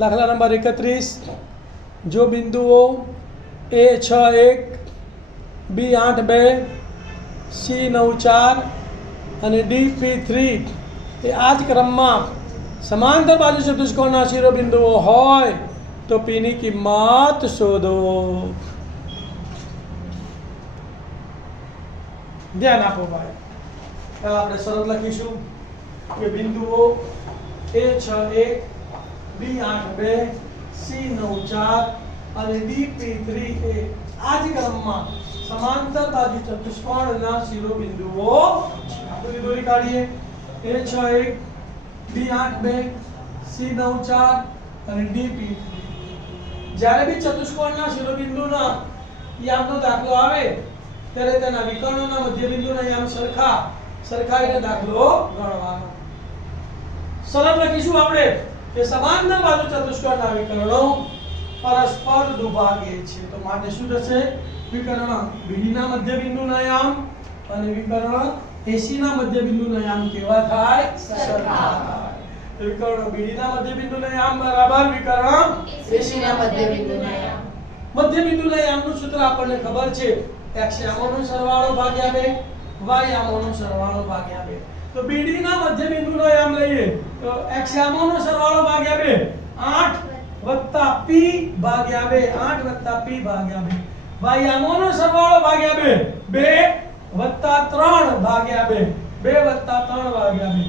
દાખલા નંબર 31 જો બિંદુઓ A61 B82 C94 અને DP3 એ આ જ ક્રમમાં સમાંતર બાજુ ચતુષ્કોણના શિરોબિંદુઓ હોય તો P ની કિંમત શોધો. ધ્યાન આપો ભાઈ. પહેલા આપણે શરત લખીશું કે બિંદુઓ A61 B82 C94 અને DP3 એ આ જ ક્રમમાં સમાંતર બાજુ ચતુષ્કોણના શિરોબિંદુઓ આપણે દોરી કાઢીએ. A61 B82 C94 અને DP3 જ્યારે બી ચતુષ્કોણના શિરોબિંદુના યામનો દાખલો આવે ત્યારે તેના વિકર્ણોના મધ્યબિંદુના યામ સરખાવીને દાખલો ગણવાનો. શરત લખીશું આપણે કે સમાંતર બાજુ ચતુષ્કોણના વિકર્ણો પરસ્પર દુભાગે છે. તો માટે શું થશે? વિકર્ણ BD ના મધ્યબિંદુના યામ અને વિકર્ણ AC ના મધ્યબિંદુના યામ કેવા થાય? સરખા થાય. તો વિકર્ણ BD ના મધ્યબિંદુના યામ બરાબર વિકર્ણ AC ના મધ્યબિંદુના યામ. મધ્યબિંદુના યામનું સૂત્ર આપણને ખબર છે x યામોનો સરવાળો ભાગ્યા 2 y યામોનો સરવાળો ભાગ્યા 2. તો BD ના મધ્યબિંદુનો યામ લઈએ તો x યામોનો સરવાળો ભાગ્યા 2 8 p ભાગ્યા 2 8 p ભાગ્યા 2. y યામોનો સરવાળો ભાગ્યા 2 2 3 ભાગ્યા 2 2 3 ભાગ્યા 2.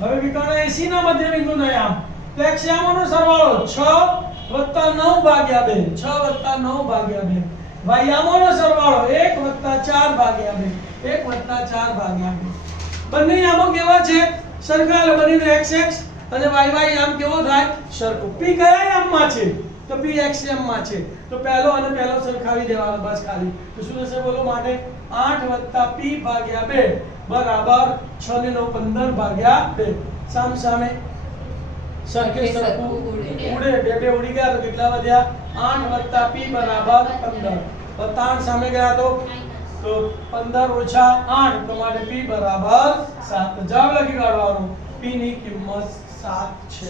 હવે વિકર્ણ AC ના મધ્યબિંદુનો યામ તો x યામોનો સરવાળો 6 9 ભાગ્યા 2 6 9 ભાગ્યા 2. y યામોનો સરવાળો 1 4 ભાગ્યા 2 1 4 ભાગ્યા 2. બંને યામો કેવા છે? સરખા. બનીને x અને y યામ કેવો થાય? સરખો. p કયા યામમાં છે? તો p x યામમાં છે. તો પહેલો અને પહેલો સરખાવી દેવાનો બસ ખાલી. તો શું થશે બોલો? માટે 8 p ભાગ્યા 2 બરાબર 6 ને 9 15 ભાગ્યા 2. સામ સામે સરખે સરખું ઉડે. બે ઉડી ગયા તો કેટલા વધ્યા? 8 p બરાબર 15. 8 સામે ગયા તો 15 ઓછા 8 તો માટે p બરાબર 7. જવાબ લખી કાઢવાનો. p ની કિંમત 7 છે.